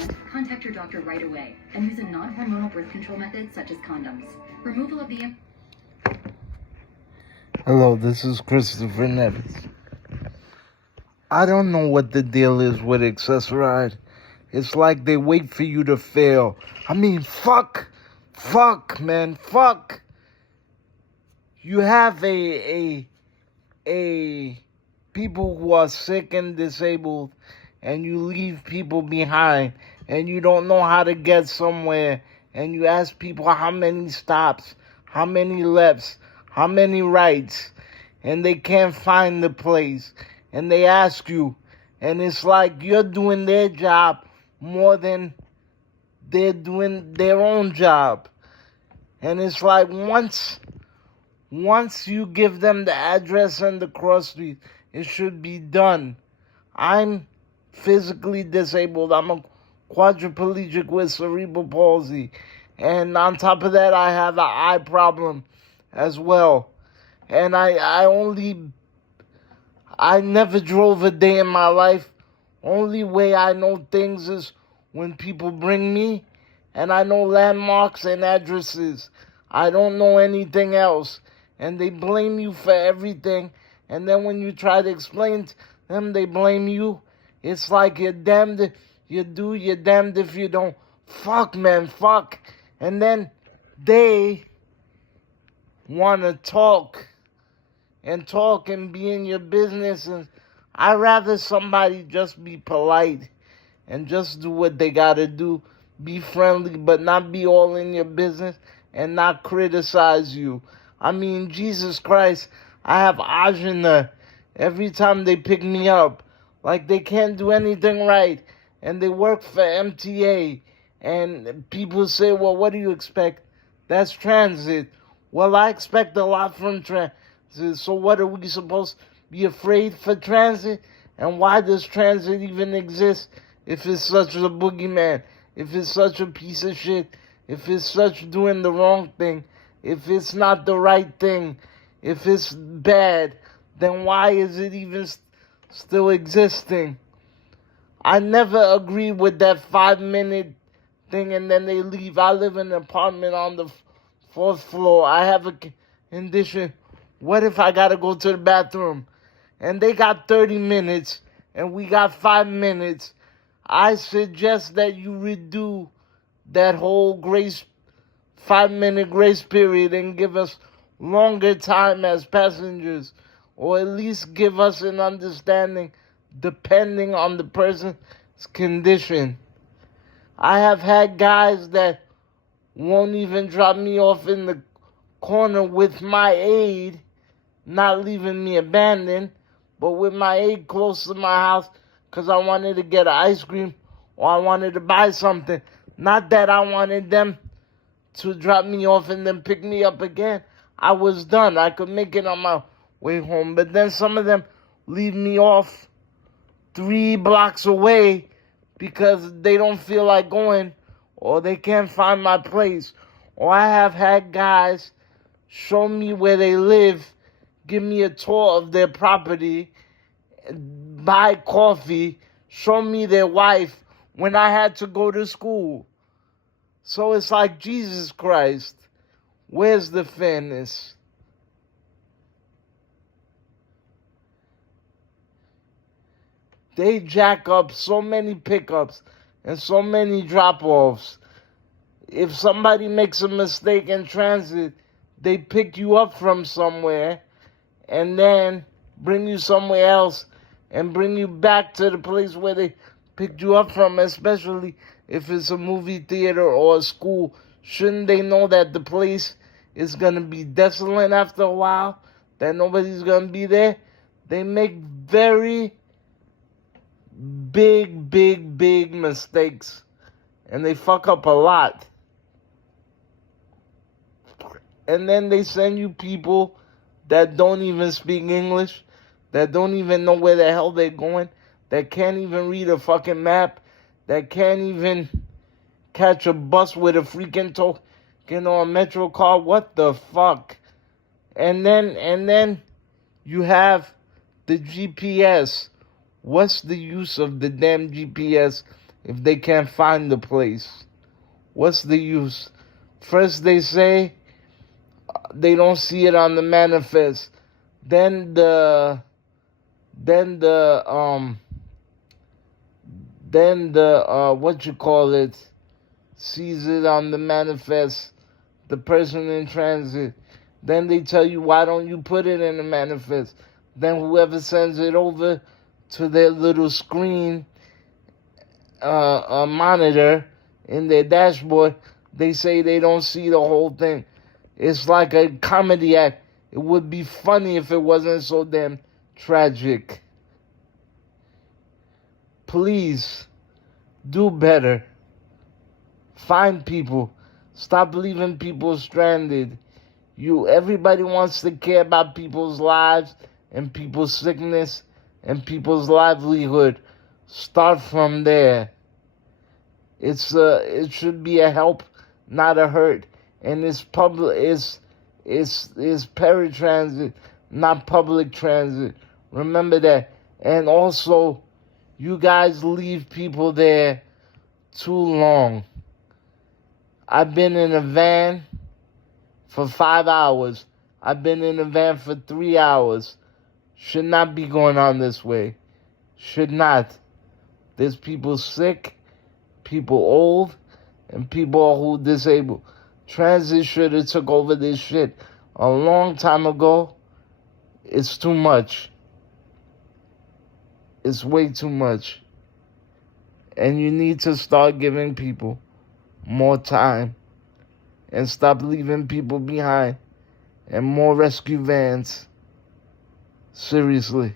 pregnant, contact your doctor right away and use a non-hormonal birth control method such as condoms. Removal of the... Hello, this is Christopher Nevis. I don't know what the deal is with Accessaride. It's like they wait for you to fail. I mean, fuck, man, fuck. You have a people who are sick and disabled, and you leave people behind, and you don't know how to get somewhere, and you ask people how many stops, how many lefts, how many rights, and they can't find the place, and they ask you, and it's like you're doing their job more than they're doing their own job. And it's like once you give them the address and the cross street, it should be done. I'm physically disabled. I'm a quadriplegic with cerebral palsy. And on top of that, I have an eye problem as well. And I never drove a day in my life. Only way I know things is when people bring me, and I know landmarks and addresses. I don't know anything else. And they blame you for everything. And then when you try to explain to them, they blame you. It's like you're damned if you do, you're damned if you don't. Fuck, man, fuck. And then they want to talk and be in your business. And I'd rather somebody just be polite and just do what they got to do. Be friendly, but not be all in your business and not criticize you. I mean, Jesus Christ, I have agita every time they pick me up. Like they can't do anything right. And they work for MTA. And people say, well, what do you expect? That's transit. Well, I expect a lot from transit. So what are we supposed to be afraid for transit? And why does transit even exist if it's such a boogeyman? If it's such a piece of shit? If it's such doing the wrong thing? If it's not the right thing? If it's bad? Then why is it even still existing? I never agreed with that 5-minute thing and then they leave. I live in an apartment on the 4th floor. I have a condition. What if I gotta go to the bathroom? And they got 30 minutes and we got 5 minutes. I suggest that you redo that whole 5-minute grace period and give us longer time as passengers, or at least give us an understanding depending on the person's condition. I have had guys that won't even drop me off in the corner with my aid, not leaving me abandoned, but with my aid close to my house because I wanted to get an ice cream or I wanted to buy something. Not that I wanted them to drop me off and then pick me up again. I was done. I could make it on my way home. But then some of them leave me off 3 blocks away because they don't feel like going or they can't find my place. Or I have had guys show me where they live, give me a tour of their property, buy coffee, show me their wife when I had to go to school. So it's like, Jesus Christ, where's the fairness? They jack up so many pickups and so many drop-offs. If somebody makes a mistake in transit, they pick you up from somewhere and then bring you somewhere else and bring you back to the place where they picked you up from, especially if it's a movie theater or a school. Shouldn't they know that the place is going to be desolate after a while, that nobody's going to be there? They make very big mistakes, and they fuck up a lot. And then they send you people that don't even speak English, that don't even know where the hell they're going, that can't even read a fucking map, that can't even catch a bus with a freaking token or a metro car. What the fuck? And then you have the GPS. What's the use of the damn GPS if they can't find the place? What's the use? First they say they don't see it on the manifest. Then the what you call it sees it on the manifest, the person in transit. Then they tell you, why don't you put it in the manifest? Then whoever sends it over to their little screen monitor in their dashboard, they say they don't see the whole thing. It's like a comedy act. It would be funny if it wasn't so damn tragic. Please, do better. Find people. Stop leaving people stranded. Everybody wants to care about people's lives and people's sickness and people's livelihood. Start from there. It should be a help, not a hurt. And it's paratransit, not public transit. Remember that. And also, you guys leave people there too long. I've been in a van for 5 hours. I've been in a van for 3 hours. Should not be going on this way. Should not. There's people sick, people old, and people who disabled. Transit should have took over this shit a long time ago. It's too much. It's way too much. And you need to start giving people more time and stop leaving people behind, and more rescue vans. Seriously.